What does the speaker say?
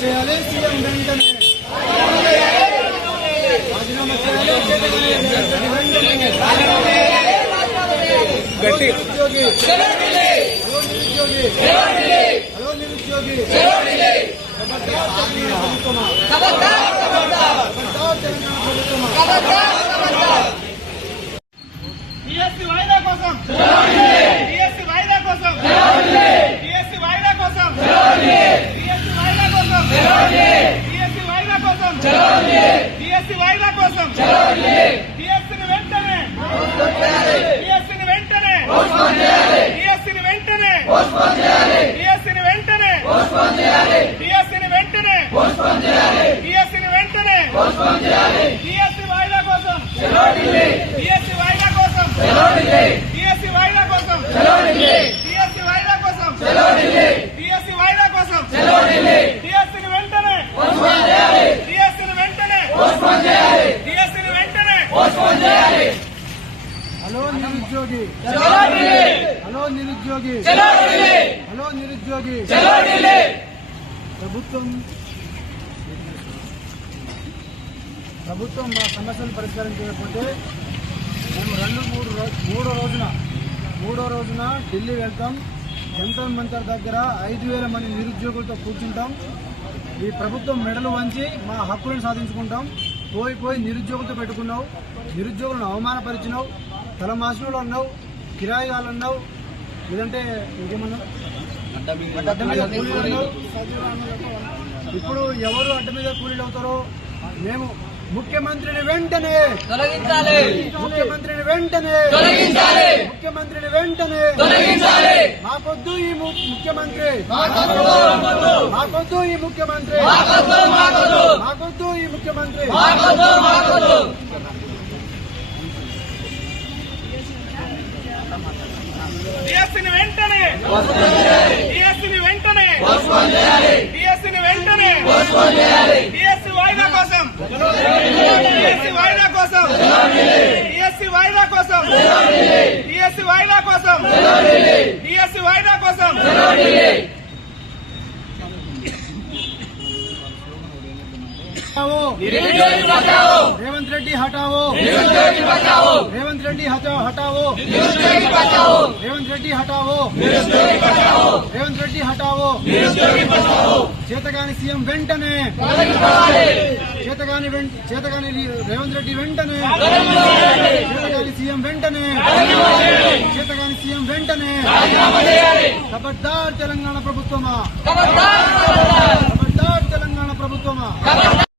చేయాలి సీఎం వెంటనే. రాజీనామా చేయాలి ఉద్యోగి. హలో నిరుద్యోగి కోసం. డిఎస్సిని వెంటనే డిఎస్సిని వెంటనే డిఎస్సి వాయిదా కోసం డిఎస్సి వాయిదా కోసం డిఎస్సి వాయిదా కోసం డిఎస్సి వాయిదా కోసం డిఎస్సి వాయిదా కోసం డిఎస్సిని వెంటనే డిఎస్సిని వెంటనే డిఎస్సిని వెంటనే హలో నిరుద్యోగి. హలో నిరుద్యోగి. హలో నిరుద్యోగి. ప్రభుత్వం ప్రభుత్వం మా సమస్యలను పరిష్కారం చేయకపోతే మేము రెండు మూడు మూడో రోజున మూడో రోజున ఢిల్లీ వెళ్తాం. జంతర్ మంతర్ దగ్గర ఐదు వేల మంది నిరుద్యోగులతో కూర్చుంటాం. ఈ ప్రభుత్వం మెడలు వంచి మా హక్కులను సాధించుకుంటాం. పోయి పోయి నిరుద్యోగులతో పెట్టుకున్నావు. నిరుద్యోగులను అవమానపరిచినావు. తలమాసినలో అన్నావు కిరాయిగాలు అన్నావు లేదంటే ఇంకేమన్నా? అడ్డ మీద ఇప్పుడు ఎవరు అడ్డ మీద కూలీలు అవుతారో మేము ముఖ్యమంత్రిని వెంటనే తొలగించాలి. ముఖ్యమంత్రిని వెంటనే తొలగించాలి. ముఖ్యమంత్రిని వెంటనే తొలగించాలి. మాకొద్దు ఈ ముఖ్యమంత్రి. మాకొద్దు ఈ ముఖ్యమంత్రి. మాకొద్దు ఈ ముఖ్యమంత్రి. వెంటనే డిఎస్సిని వెంటనే డిఎస్సి వాయిదా కోసం. డిఎస్సి వాయిదా కోసం. డిఎస్సి వాయిదా కోసం. డిఎస్సి వాయిదా కోసం. డిఎస్సి వాయిదా కోసం. हटाओ నిరుద్యోగి బచావో रेवंत रेड्डी हटाओ నిరుద్యోగి బచావో रेवंत रेड्डी हटाओ हटाओ నిరుద్యోగి బచావో रेवंत रेड्डी हटाओ నిరుద్యోగి బచావో రేవంత్ రెడ్డి హటావో నిరుద్యోగి బచావో చేతగాని సీఎం వెంటనే తొలగించాలి చేతగాని వెం- చేతగాని రేవంత్ రెడ్డి వెంటనే తొలగించాలి చేతగాని సీఎం వెంటనే చేతగాని సీఎం వెంటనే రాజీనామా చేయాలి ఖబర్దార్ తెలంగాణ ప్రభుత్వమా